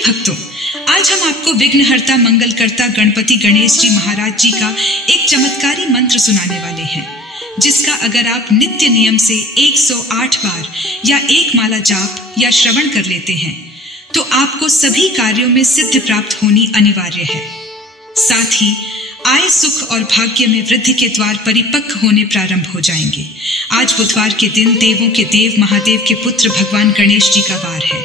भक्तों, आज हम आपको विघ्नहर्ता मंगलकर्ता गणपति गणेश जी महाराज जी का एक चमत्कारी मंत्र सुनाने वाले हैं, जिसका अगर आप नित्य नियम से 108 बार या एक माला जाप या श्रवण कर लेते हैं तो आपको सभी कार्यों में सिद्धि प्राप्त होनी अनिवार्य है। साथ ही आय, सुख और भाग्य में वृद्धि के द्वार परिपक्व होने प्रारंभ हो जाएंगे। आज बुधवार के दिन देवों के देव महादेव के पुत्र भगवान गणेश जी का वार है।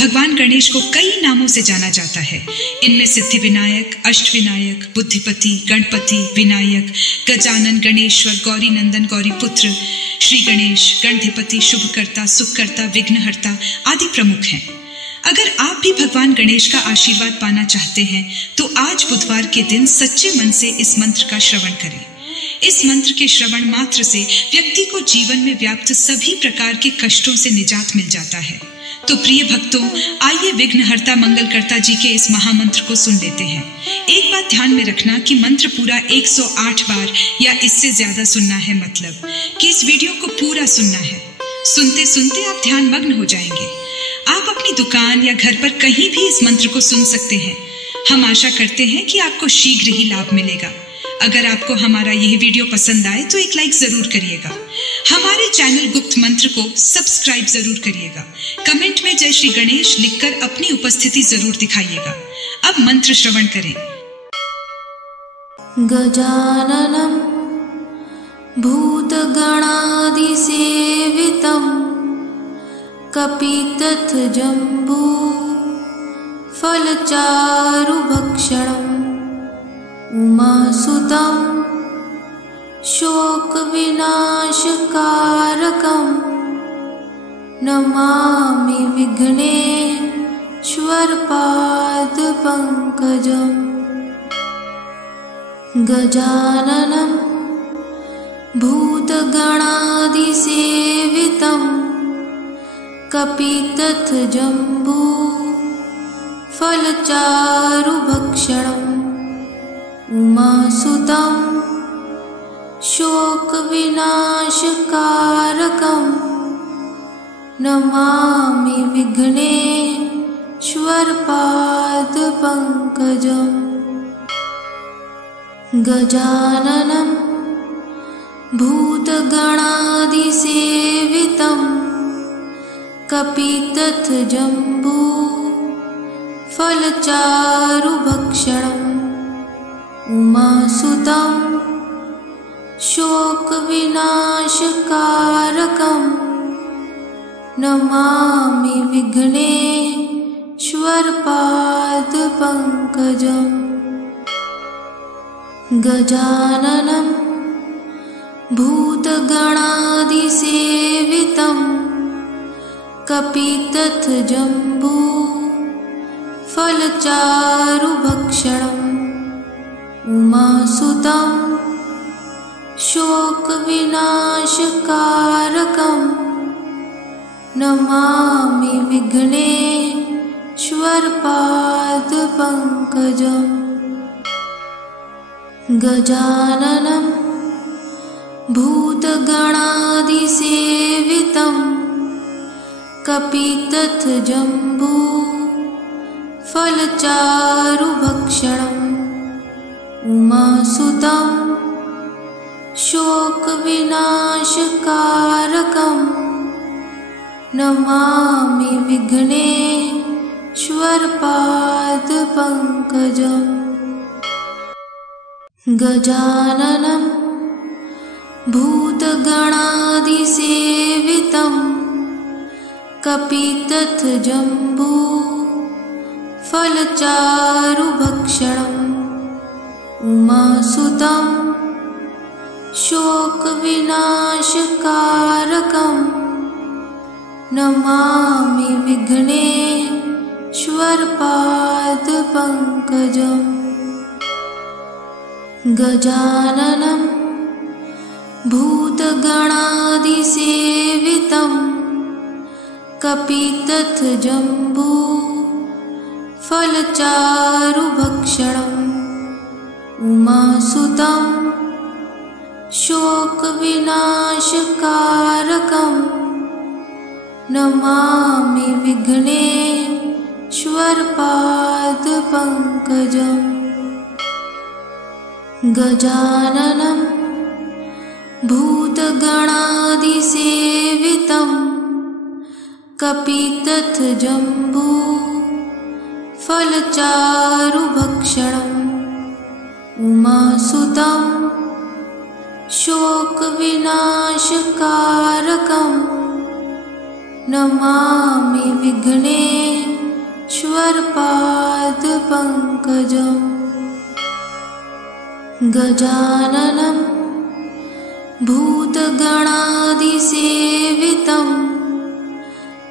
भगवान गणेश को कई नामों से जाना जाता है। इनमें सिद्धि विनायक, अष्ट विनायक, बुद्धिपति, गणपति, विनायक, गजानन, गणेश्वर, गौरी नंदन, गौरी पुत्र, श्री गणेश, गणधिपति, शुभकर्ता, सुखकर्ता, विघ्नहर्ता आदि प्रमुख हैं। अगर आप भी भगवान गणेश का आशीर्वाद पाना चाहते हैं तो आज बुधवार के दिन सच्चे मन से इस मंत्र का श्रवण करें। इस मंत्र के श्रवण मात्र से व्यक्ति को जीवन में व्याप्त सभी प्रकार के कष्टों से निजात मिल जाता है। तो प्रिय भक्तों, आइए विघ्नहर्ता मंगलकर्ता जी के इस महामंत्र को सुन लेते हैं। एक बात ध्यान में रखना कि मंत्र पूरा 108 बार या इससे ज्यादा सुनना है, मतलब कि इस वीडियो को पूरा सुनना है। सुनते सुनते आप ध्यान मग्न हो जाएंगे। आप अपनी दुकान या घर पर कहीं भी इस मंत्र को सुन सकते हैं। हम आशा करते हैं कि आपको शीघ्र ही लाभ मिलेगा। अगर आपको हमारा यह वीडियो पसंद आए तो एक लाइक जरूर करिएगा। हमारे चैनल गुप्त मंत्र को सब्सक्राइब जरूर करिएगा। कमेंट में जय श्री गणेश लिखकर अपनी उपस्थिति जरूर दिखाइएगा। अब मंत्र श्रवण करें। गजाननं भूतगणादिसेवितं कपितथजम्बू फलचारुभक्षणम् उमासुतं शोकविनाशकारकं नमामि विघ्नेश्वरपादपङ्कजम्। गजाननं भूतगणादिसेवितं कपितथजम्बू फलचारुभक्षणम् उमासुतं शोकविनाशकारकं नमामि विघ्नेश्वरपादपङ्कजम्। गजाननं भूतगणादिसेवितं कपितथजम्बू फलचारुभक्षणम् उमासुतं शोकविनाशकारकं नमामि विघ्नेश्वरपादपङ्कजम्। गजाननं भूतगणादिसेवितं कपितथजम्बू फलचारुभक्षणम् उमासुतं शोकविनाशकारकं नमामि विघ्नेश्वरपादपङ्कजम्। गजाननं भूतगणादिसेवितं कपितथजम्बू फलचारुभक्षणम् उमासुतं शोकविनाशकारकं नमामि विघ्नेश्वरपादपङ्कजम्। गजाननं भूतगणादिसेवितं कपितथजम्बू फलचारुभक्षणम् उमासुतं शोकविनाशकारकं नमामि विघ्नेश्वरपादपङ्कजम्। गजाननं भूतगणादिसेवितं कपितथजम्बू फलचारुभक्षणम् उमासुतं शोकविनाशकारकं नमामि विघ्नेश्वरपादपङ्कजम्। श्वर्पादपङ्कजम् गजाननं भूतगणादिसेवितं कपितथजम्बू फलचारुभक्षणम् उमासुतं शोकविनाशकारकं नमामि विघ्नेश्वरपादपङ्कजम् गजाननं भूतगणादिसेवितं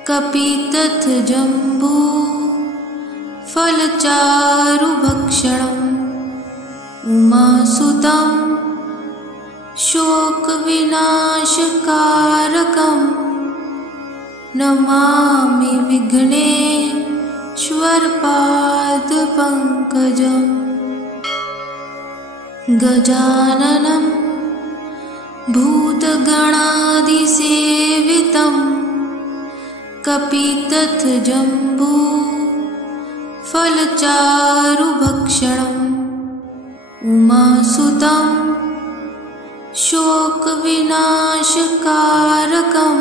कपितथजम्बू फलचारुभक्षणम् उमासुतं शोकविनाशकारकं नमामि विघ्नेश्वरपादपङ्कजम् गजाननं भूतगणादिसेवितं कपितथजम्बू फलचारुभक्षणम् उमासुतं शोकविनाशकारकं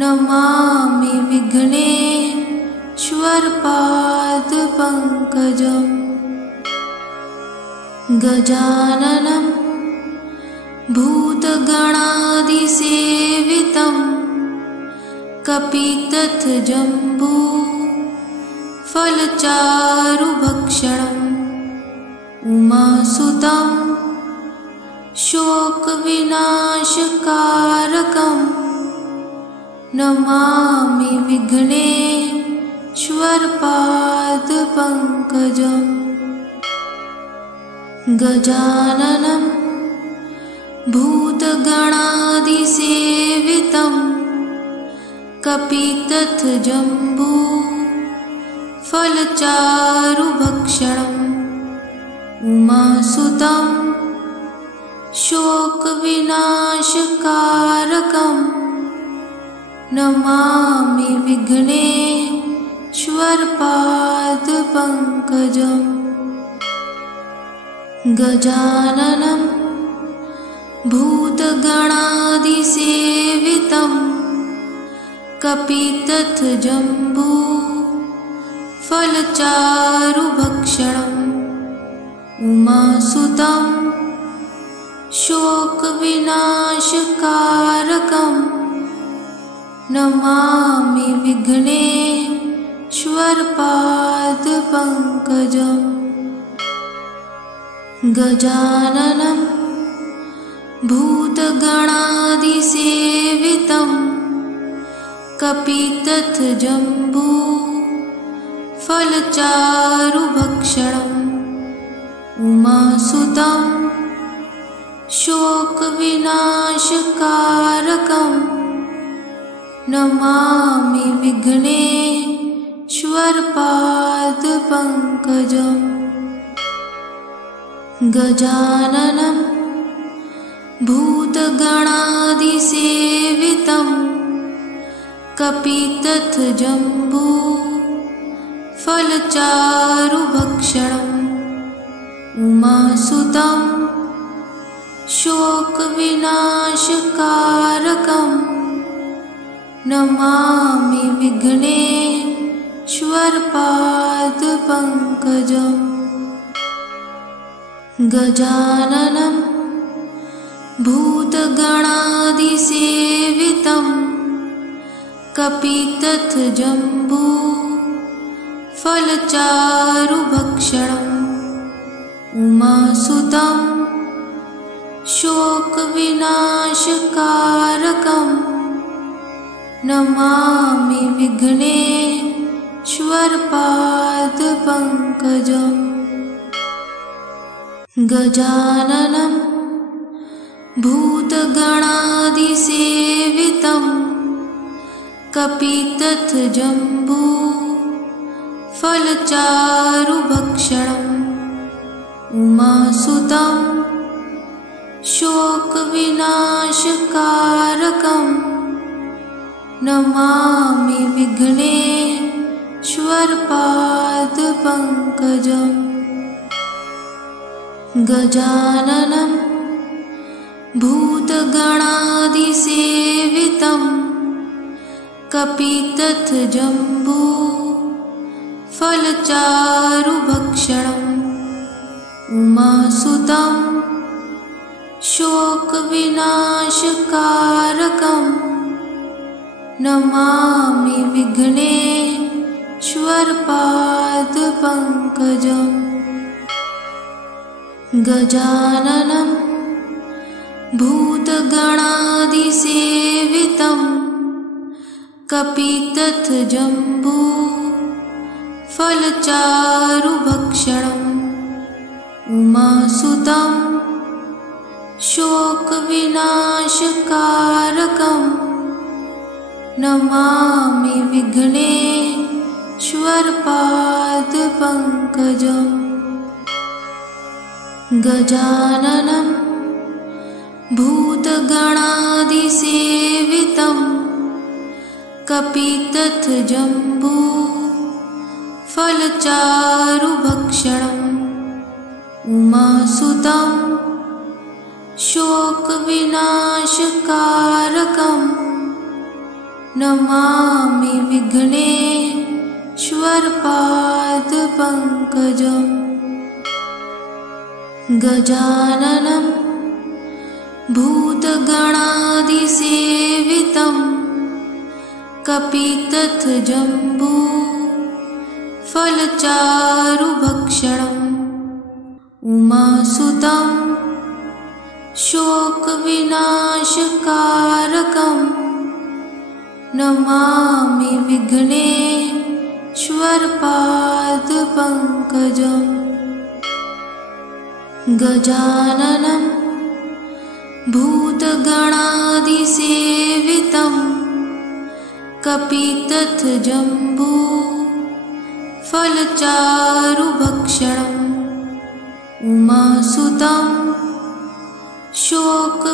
नमामि विघ्नेश्वरपादपङ्कजम् गजाननं भूतगणादिसेवितं कपितथजम्बू फलचारुभक्षणम् उमासुतं शोकविनाशकारकं नमामि विघ्नेश्वरपादपङ्कजम् गजाननं भूतगणादिसेवितं कपितथजम्बू फलचारुभक्षणम् उमासुतं शोकविनाशकारकं नमामि विघ्नेश्वरपादपङ्कजम् गजाननं भूतगणादिसेवितं कपितथजम्बू फलचारुभक्षणम् उमासुतं शोकविनाशकारकं नमामि विघ्नेश्वरपादपङ्कजम् गजाननं भूतगणादिसेवितं कपितथजम्बू फलचारुभक्षणम् उमासुतं शोकविनाशकारकं नमामि विघ्नेश्वरपादपङ्कजम् गजाननं भूतगणादिसेवितं कपितथजम्बू फलचारुभक्षणम् उमासुतं शोकविनाशकारकं नमामि विघ्नेश्वरपादपङ्कजम् गजाननं भूतगणादिसेवितं कपितथजम्बू फलचारुभक्षणम् उमासुतं शोकविनाशकारकं नमामि विघ्नेश्वरपादपङ्कजम् गजाननं भूतगणादिसेवितं कपितथजम्बू फलचारुभक्षणम् उमासुतं शोकविनाशकारकं नमामि विघ्नेश्वरपादपङ्कजम् श्वर्पादपङ्कजम् गजाननं भूतगणादिसेवितं कपितथजम्बू फलचारुभक्षणम् उमासुतं शोकविनाशकारकं नमामि विघ्नेश्वरपादपङ्कजम् गजाननं भूतगणादिसेवितं कपितथजम्बू फलचारुभक्षणम् उमासुतं शोकविनाशकारकं नमामि विघ्नेश्वरपादपङ्कजम् गजाननं भूतगणादिसेवितं कपितथजम्बू फलचारुभक्षणम् उमासुतं शोकविनाशकारकं नमामि विघ्नेश्वरपादपङ्कजम् गजाननं भूतगणादिसेवितं कपितथजम्बू फलचारुभक्षणम् उमासुतं शोकविनाशकारकं नमामि विघ्नेश्वरपादपङ्कजम् गजाननं भूतगणादिसेवितं कपितथजम्बू फलचारुभक्षणम् उमासुतं शोकविनाशकारकं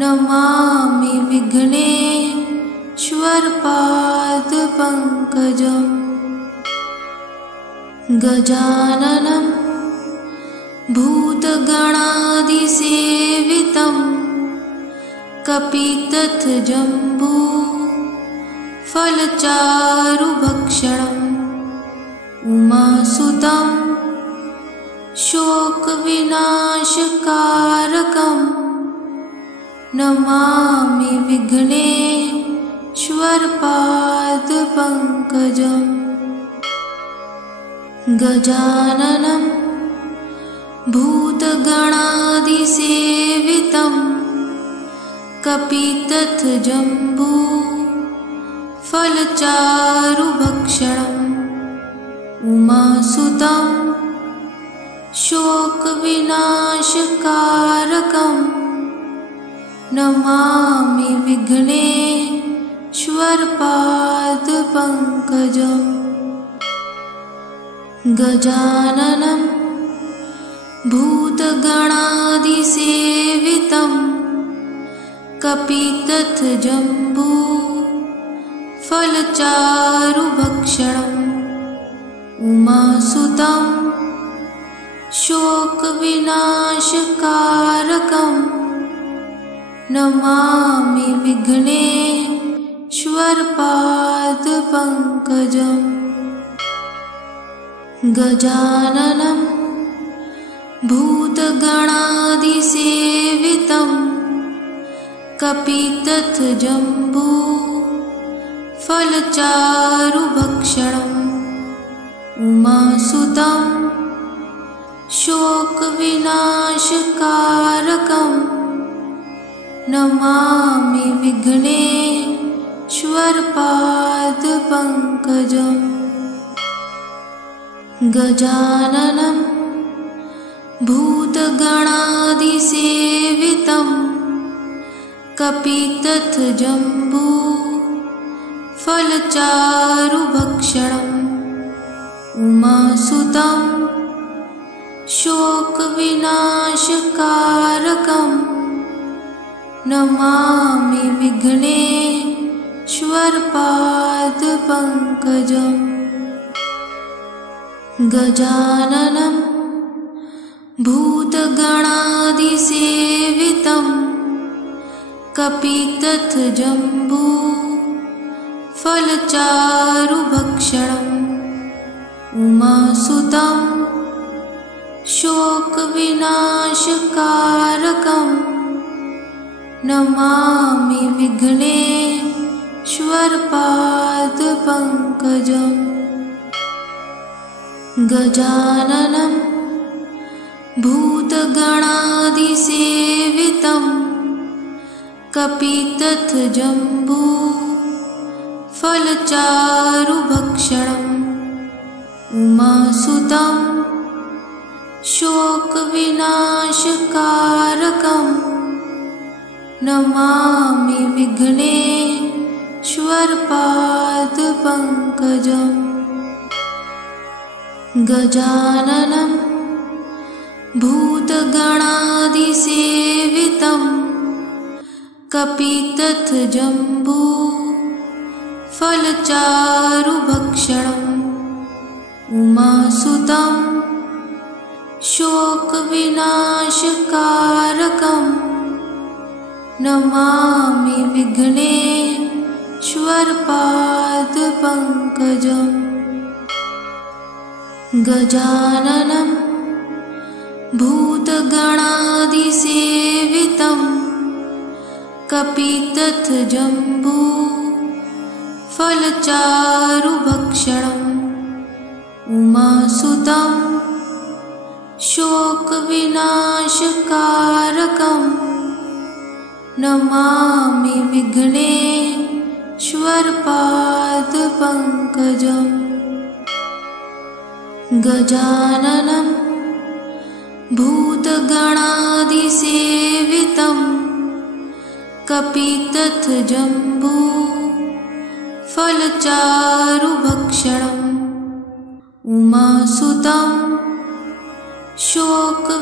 नमामि विघ्नेश्वरपादपङ्कजम् गजाननं भूतगणादिसेवितं कपितथजम्बू फलचारुभक्षणम् उमासुतं शोकविनाशकारकं नमामि विघ्नेश्वरपादपङ्कजम् गजाननं भूतगणादिसेवितं कपितथजम्बू फलचारुभक्षणम् उमासुतं शोकविनाशकारकं नमामि विघ्नेश्वरपादपङ्कजम् गजाननं भूतगणादिसेवितं कपितथजम्बू फलचारुभक्षणम् उमासुतं शोकविनाशकारकं नमामि विघ्नेश्वरपादपङ्कजम् गजाननं भूतगणादिसेवितं कपितथजम्बू फलचारुभक्षणम् उमासुतं शोकविनाशकारकं नमामि विघ्नेश्वरपादपङ्कजम् गजाननं भूतगणादिसेवितं कपितथजम्बू फलचारुभक्षणम् उमासुतं शोकविनाशकारकं नमामि विघ्नेश्वरपादपङ्कजम् गजाननं गजाननं भूतगणादिसेवितं कपितथजम्बू फलचारुभक्षणम् उमासुतं शोकविनाशकारकं नमामि विघ्नेश्वरपादपङ्कजम् गजाननं भूतगणादिसेवितं कपितथजम्बू फलचारुभक्षणम् उमासुतं शोकविनाशकारकं नमामि विघ्नेश्वरपादपङ्कजम् गजाननं भूतगणादिसेवितं कपितथजम्बू फलचारुभक्षणम् उमासुतं शोकविनाशकारकं नमामि विघ्नेश्वरपादपङ्कजम् गजाननं भूतगणादिसेवितं कपितथजम्बू फलचारुभक्षणम् उमासुतं शोकविनाशकारकं नमामि विघ्नेश्वरपादपङ्कजम् गजाननं भूतगणादिसेवितं कपितथजम्बू फलचारुभक्षणम् उमासुतं शोकविनाशकारकं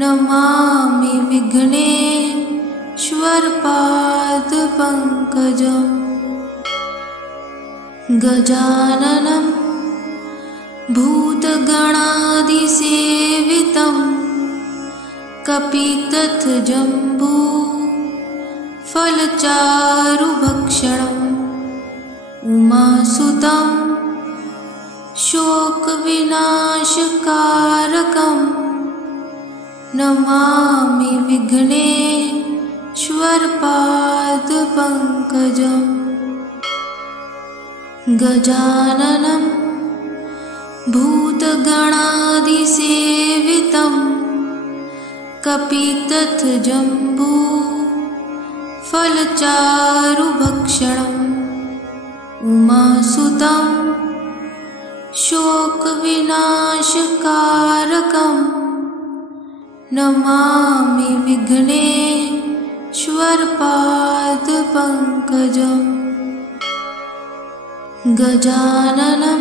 नमामि विघ्नेश्वरपादपङ्कजम् गजाननं भूतगणादिसेवितं कपितथजम्बू फलचारुभक्षणम् उमासुतं शोकविनाशकारकं नमामि विघ्नेश्वरपादपङ्कजम् गजाननं भूतगणादिसेवितं कपितथजम्बू फलचारुभक्षणम् उमासुतं शोकविनाशकारकं नमामि विघ्नेश्वरपादपङ्कजम् गजाननं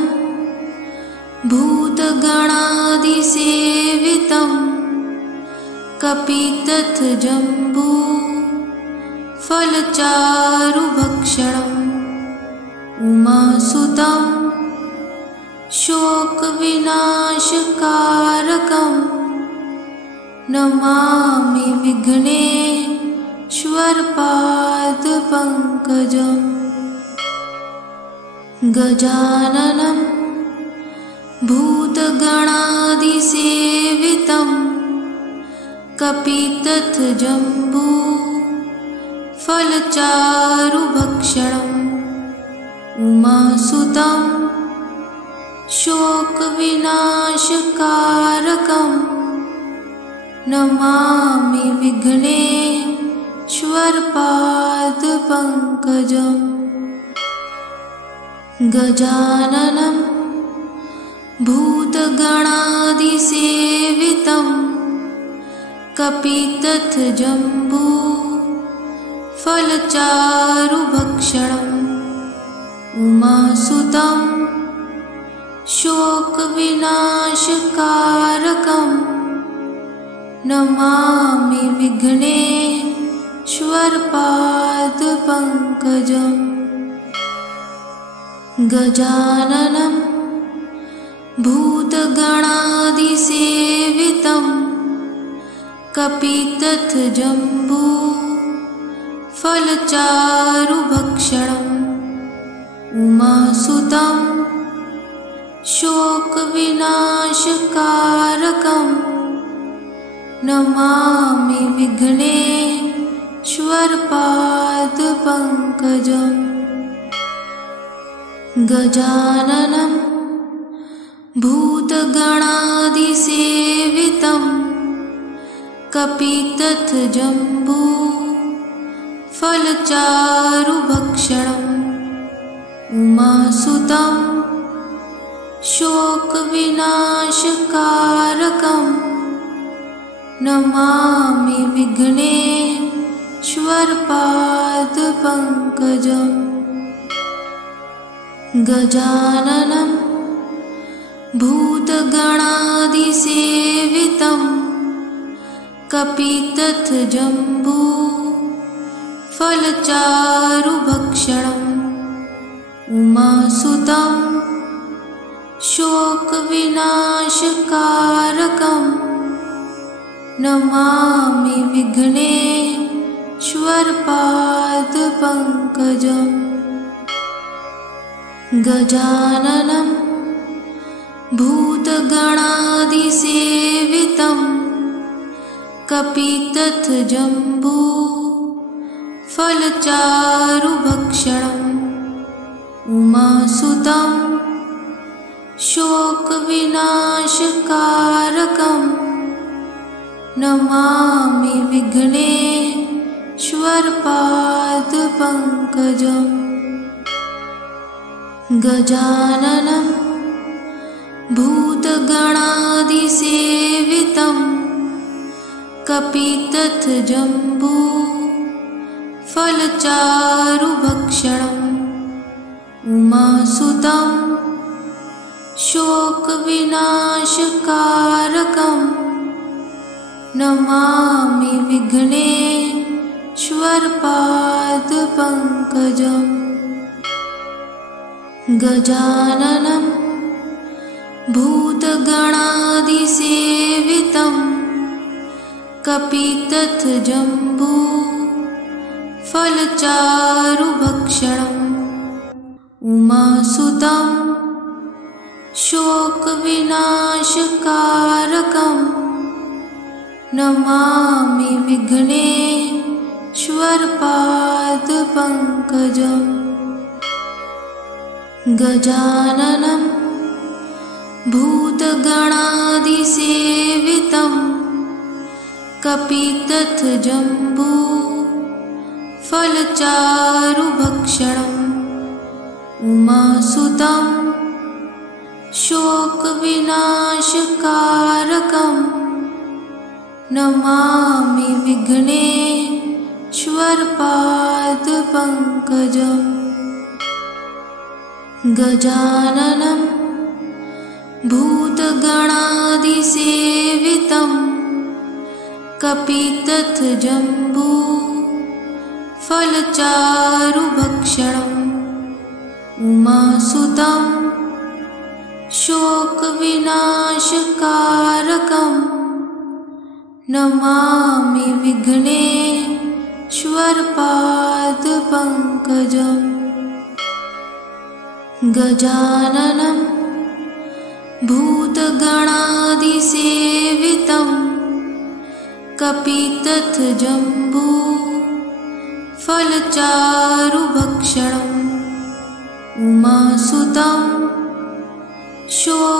भूतगणादिसेवितं कपितथजम्बू फलचारुभक्षणम् उमासुतं शोकविनाशकारकं नमामि विघ्नेश्वरपादपङ्कजम् गजाननं भूतगणादिसेवितं कपितथजम्बू फलचारुभक्षणम् उमासुतं शोकविनाशकारकं नमामि विघ्नेश्वरपादपङ्कजम् गजाननं भूतगणादिसेवितं कपितथजम्बू फलचारुभक्षणम् उमासुतं शोकविनाशकारकं नमामि विघ्नेश्वरपादपङ्कजम् श्वर्पादपङ्कजम् गजाननं भूतगणादिसेवितं कपितथजम्बू फलचारुभक्षणम् उमासुतं शोकविनाशकारकं नमामि विघ्नेश्वरपादपङ्कजम् गजाननं भूतगणादिसेवितं कपितथजम्बू फलचारुभक्षणम् उमासुतं शोकविनाशकारकं नमामि विघ्नेश्वरपादपङ्कजम् गजाननं भूतगणादिसेवितं कपितथजम्बू फलचारुभक्षणम् उमासुतं शोकविनाशकारकं नमामि विघ्नेश्वरपादपङ्कजम् गजाननं भूतगणादिसेवितं कपितथजम्बू फलचारुभक्षणम् उमासुतं शोकविनाशकारकं नमामि विघ्नेश्वरपादपङ्कजम् गजाननं भूतगणादिसेवितं कपितथजम्बू फलचारुभक्षणम् उमासुतं शोकविनाशकारकं नमामि विघ्नेश्वरपादपङ्कजम् गजाननं भूतगणादिसेवितं कपितथजम्बू फलचारुभक्षणम् उमासुतं शोकविनाशकारकं नमामि विघ्नेश्वरपादपङ्कजम् गजाननं भूतगणादिसेवितं कपितथजम्बू फलचारुभक्षणम् उमासुतं शोकविनाशकारकं नमामि विघ्नेश्वरपादपङ्कजम् गजाननं भूतगणादिसेवितं कपितथजम्बू फलचारुभक्षणम् उमासुतं शोकविनाशकारकं नमामि विघ्नेश्वरपादपङ्कजम् गजाननं भूतगणादिसेवितं कपितथजम्बू फलचारुभक्षणम् उमासुतं शोकविनाशकारकं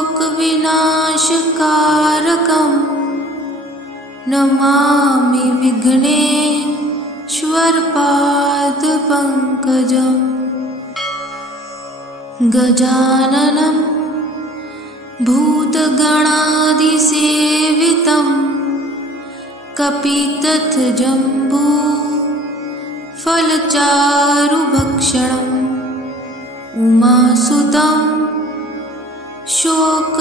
नमामि विघ्नेश्वरपादपङ्कजम् गजाननं भूतगणादिसेवितं कपितथजम्बू फलचारुभक्षणम् उमासुतं शोकविनाशकारकं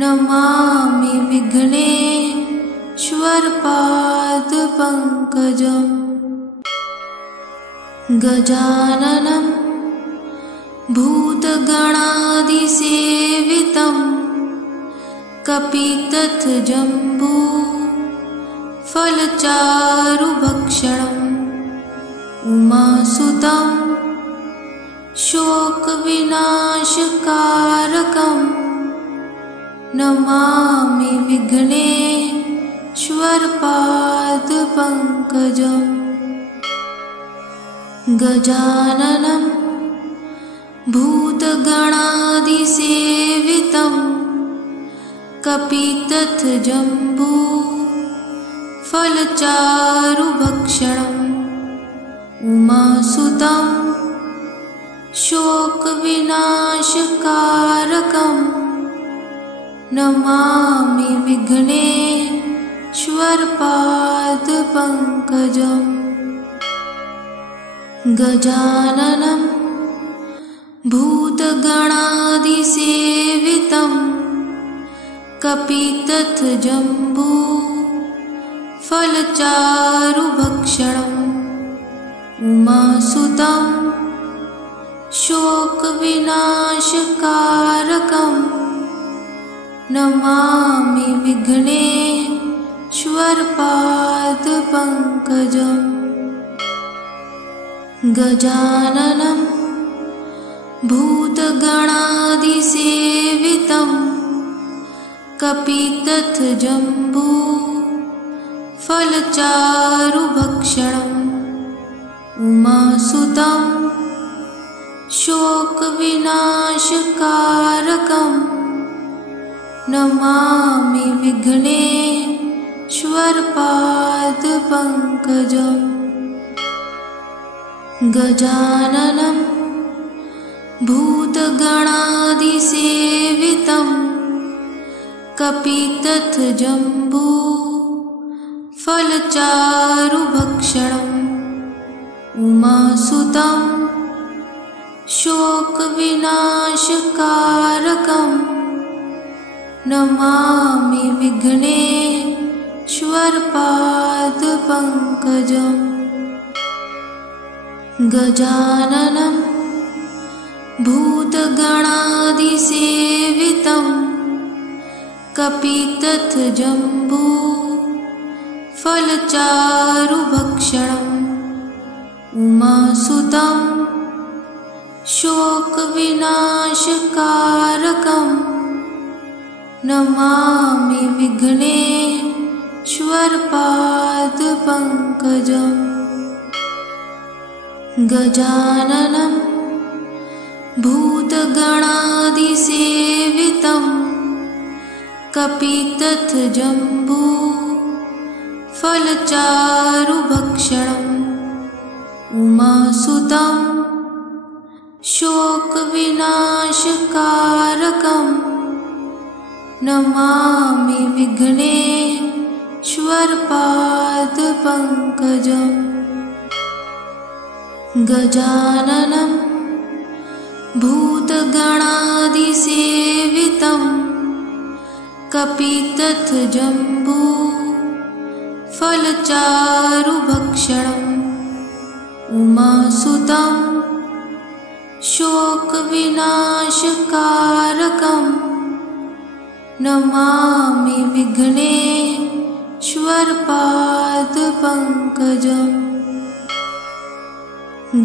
नमामि विघ्नेश्वरपादपङ्कजम् श्वर्पादपङ्कजम् गजाननं भूतगणादिसेवितं कपितथजम्बू फलचारुभक्षणम् उमासुतं शोकविनाशकारकं नमामि विघ्नेश्वरपादपङ्कजम् गजाननं भूतगणादिसेवितं कपितथजम्बू फलचारुभक्षणम् उमासुतं शोकविनाशकारकं नमामि विघ्नेश्वरपादपङ्कजम् गजाननं भूतगणादिसेवितं कपितथजम्बू फलचारुभक्षणम् उमासुतं शोकविनाशकारकं नमामि विघ्नेश्वरपादपङ्कजम् गजाननं भूतगणादिसेवितं कपितथजम्बू फलचारुभक्षणम् उमासुतं शोकविनाशकारकं नमामि विघ्नेश्वरपादपङ्कजम् गजाननं भूतगणादिसेवितं कपितथजम्बू फलचारुभक्षणम् उमासुतं शोकविनाशकारकं नमामि विघ्नेश्वरपादपङ्कजम् गजाननं भूतगणादिसेवितं कपितथजम्बू फलचारुभक्षणम् उमासुतं शोकविनाशकारकं नमामि विघ्नेश्वरपादपङ्कजम् गजाननं भूतगणादिसेवितं कपितथजम्बू फलचारुभक्षणम् उमासुतं शोकविनाशकारकं नमामि विघ्नेश्वरपादपङ्कजम् गजाननं भूतगणादिसेवितं कपितथजम्बू फलचारुभक्षणम् उमासुतं शोकविनाशकारकं नमामि विघ्नेश्वरपादपङ्कजम्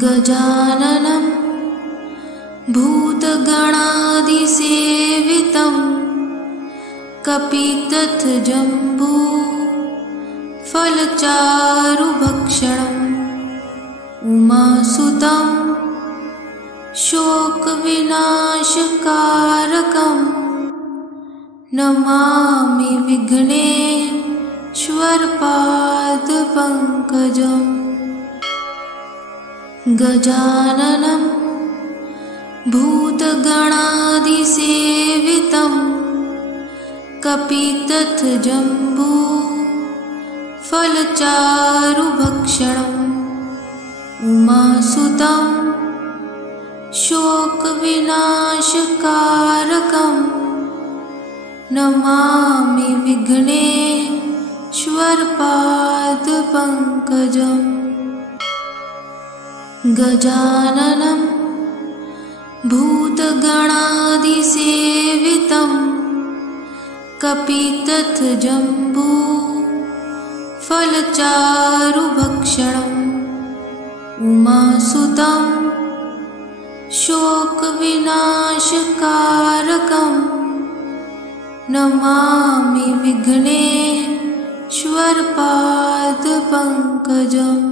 गजाननं भूतगणादिसेवितं कपितथजम्बू फलचारुभक्षणम् उमासुतं शोकविनाशकारकं नमामि विघ्नेश्वरपादपङ्कजम् गजाननं भूतगणादिसेवितं कपितथजम्बू फलचारुभक्षणम् उमासुतं शोकविनाशकारकं नमामि विघ्नेश्वरपादपङ्कजम् श्वर्पादपङ्कजम् गजाननं भूतगणादिसेवितं कपितथजम्बू फलचारुभक्षणम् उमासुतं शोकविनाशकारकं नमामि विघ्नेश्वरपादपङ्कजम्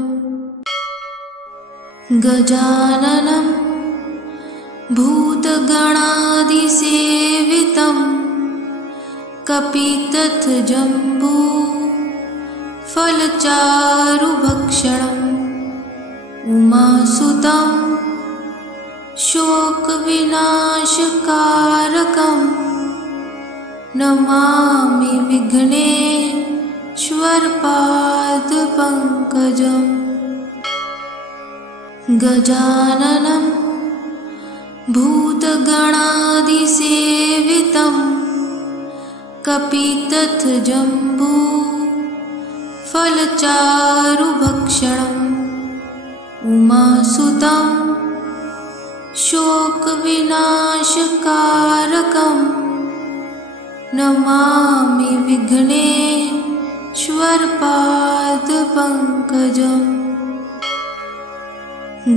गजाननं भूतगणादिसेवितं कपितथजम्बू फलचारुभक्षणम् उमासुतं शोकविनाशकारकं नमामि विघ्नेश्वरपादपङ्कजम् गजाननं भूतगणादिसेवितं कपितथजम्बू फलचारुभक्षणम् उमासुतं शोकविनाशकारकं नमामि विघ्नेश्वरपादपङ्कजम्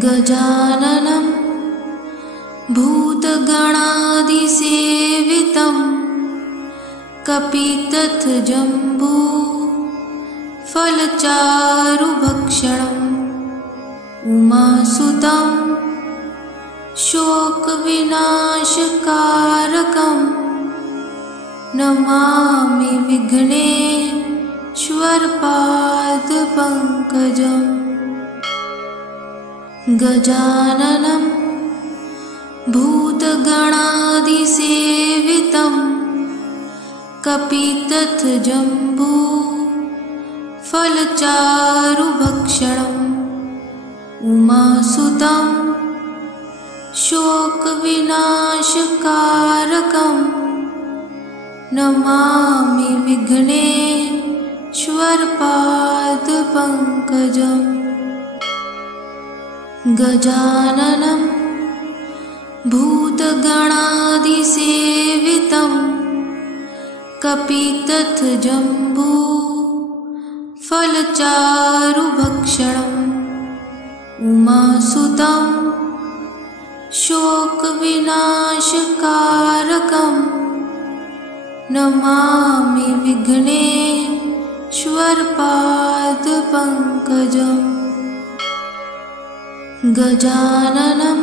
गजाननं भूतगणादिसेवितं कपितथजम्बू फलचारुभक्षणम् उमासुतं शोकविनाशकारकं नमामि विघ्नेश्वरपादपङ्कजम् गजाननं भूतगणादिसेवितं कपितथजम्बू फलचारुभक्षणम् उमासुतं शोकविनाशकारकं नमामि विघ्नेश्वरपादपङ्कजम् गजाननं भूतगणादिसेवितं कपितथजम्बू फलचारुभक्षणम् उमासुतं शोकविनाशकारकं नमामि विघ्नेश्वरपादपङ्कजम् गजाननं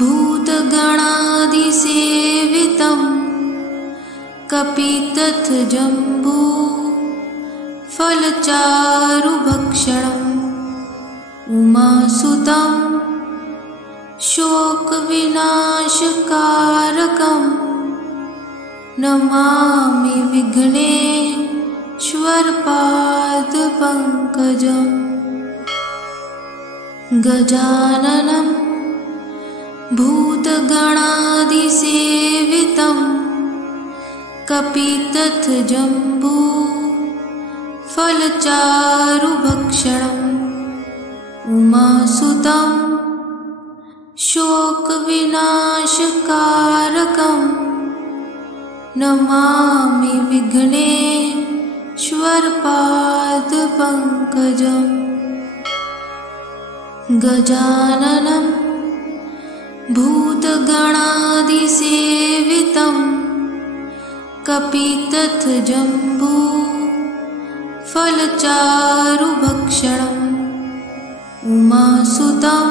भूतगणादिसेवितं कपितथजम्बू फलचारुभक्षणम् उमासुतं शोकविनाशकारकं नमामि विघ्नेश्वरपादपङ्कजम् गजाननं भूतगणादिसेवितं कपितथजम्बू फलचारुभक्षणम् उमासुतं शोकविनाशकारकं नमामि विघ्नेश्वरपादपङ्कजम् गजाननं भूतगणादिसेवितं कपितथजम्बू फलचारुभक्षणम् उमासुतं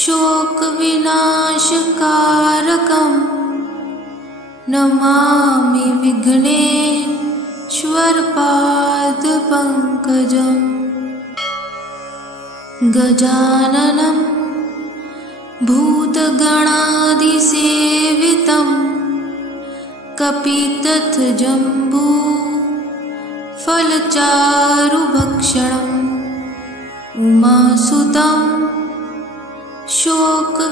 शोकविनाशकारकं नमामि विघ्नेश्वरपादपङ्कजम् गजाननं भूतगणादिसेवितं कपितथजम्बू फलचारुभक्षणम् उमासुतं शोकविनाशकारकं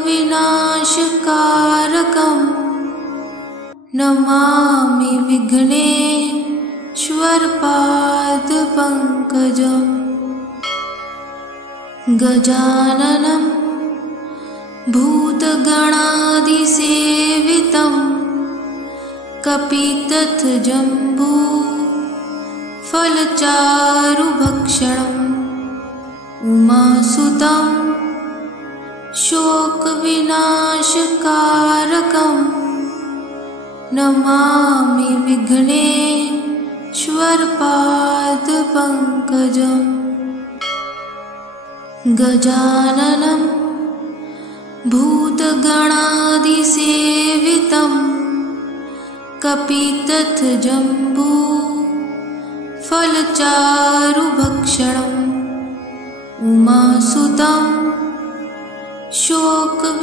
नमामि विघ्नेश्वरपादपङ्कजम् गजाननम् गजाननं भूतगणादिसेवितं कपितथजम्बू फलचारुभक्षणम् उमासुतं शोकविनाशकारकं नमामि विघ्नेश्वरपादपङ्कजम् गजाननं भूतगणादिसेवितं कपितथजम्बू फलचारुभक्षणम् उमासुतं शोकविनाशकारकं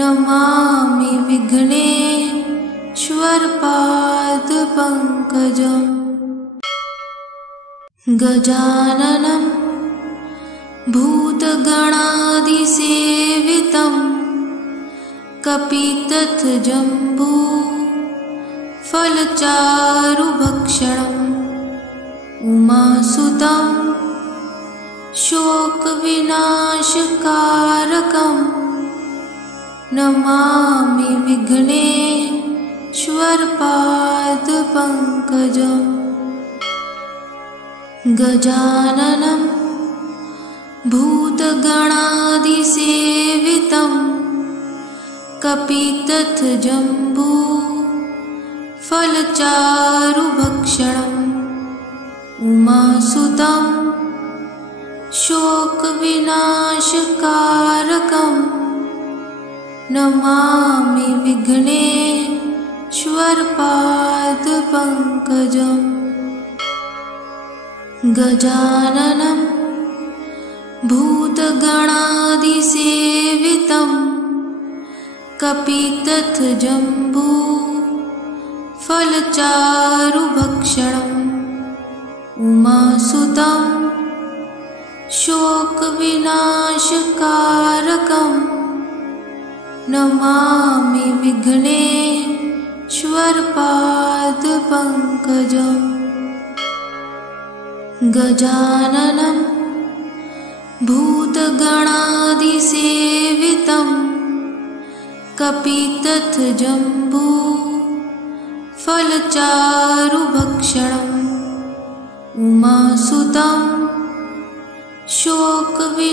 नमामि विघ्नेश्वरपादपङ्कजम् गजाननं भूतगणादिसेवितं कपितथजम्बू फलचारुभक्षणम् उमासुतं शोकविनाशकारकं नमामि विघ्नेश्वरपादपङ्कजम् गजाननं भूतगणादिसेवितं कपितथजम्बू फलचारुभक्षणम् उमासुतं शोकविनाशकारकं नमामि विघ्नेश्वरपादपङ्कजम् गजाननं भूतगणादिसेवितं कपितथजम्बू फलचारुभक्षणम् उमासुतं शोकविनाशकारकं नमामि विघ्नेश्वरपादपङ्कजम् गजाननं भूतगणादिसेवितं कपितथजम्बू फलचारुभक्षणम् उमासुतं शोकविनाशकारकं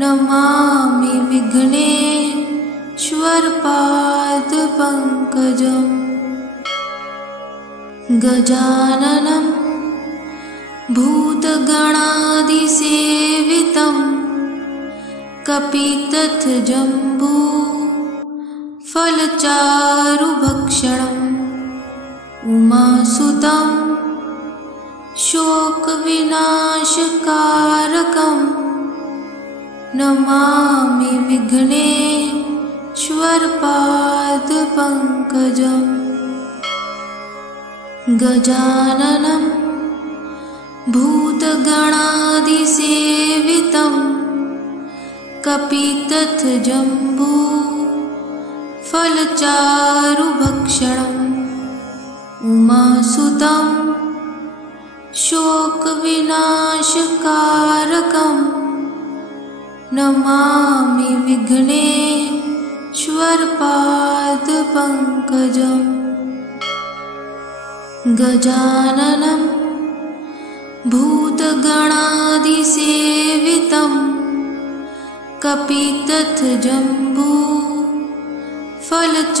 नमामि विघ्नेश्वरपादपङ्कजम् गजाननं भूतगणादिसेवितं कपितथजम्बू फलचारुभक्षणम् उमासुतं शोकविनाशकारकं नमामि विघ्नेश्वरपादपङ्कजम् गजाननं भूतगणादिसेवितं कपितथजम्बू फलचारुभक्षणम् उमासुतं शोकविनाशकारकं नमामि विघ्नेश्वरपादपङ्कजम् गजाननं भूतगणादिसेवितं कपितथजम्बू फलचारुभक्षणम्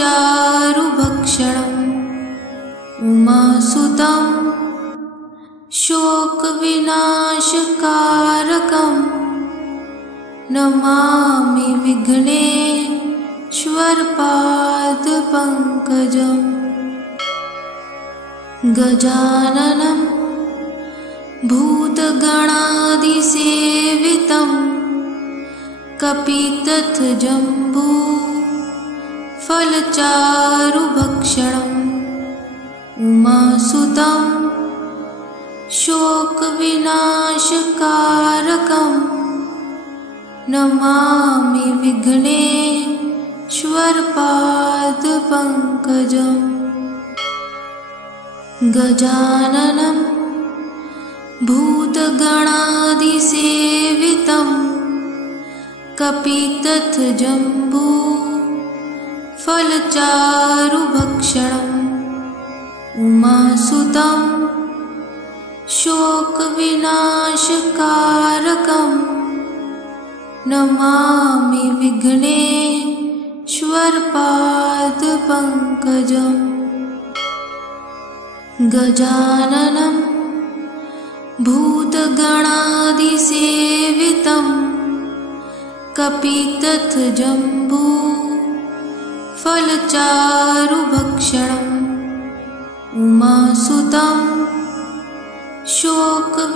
उमासुतं शोकविनाशकारकं नमामि विघ्नेश्वरपादपङ्कजम् गजाननं भूतगणादिसेवितं कपितथजम्बू फलचारुभक्षणम् उमासुतं शोकविनाशकारकं नमामि विघ्नेश्वरपादपङ्कजम् विघ्नेश्वरपादपङ्कजम् गजाननं भूतगणादिसेवितं कपितथजम्बू फलचारुभक्षणम् उमासुतं शोकविनाशकारकं नमामि विघ्नेश्वरपादपङ्कजम् गजाननं भूतगणादिसेवितं कपितथजम्बू फलचारुभक्षणम् उमासुतं शोकविनाशकारकं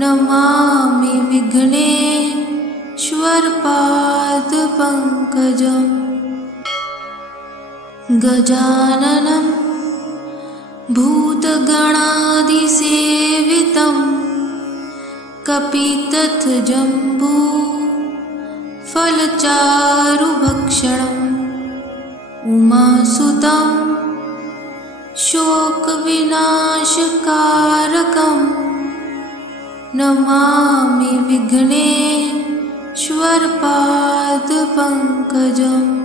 नमामि विघ्नेश्वरपादपङ्कजम् गजाननं भूतगणादिसेवितं कपितथजम्बू फलचारुभक्षणम् उमासुतं शोकविनाशकारकं नमामि विघ्नेश्वरपादपङ्कजम्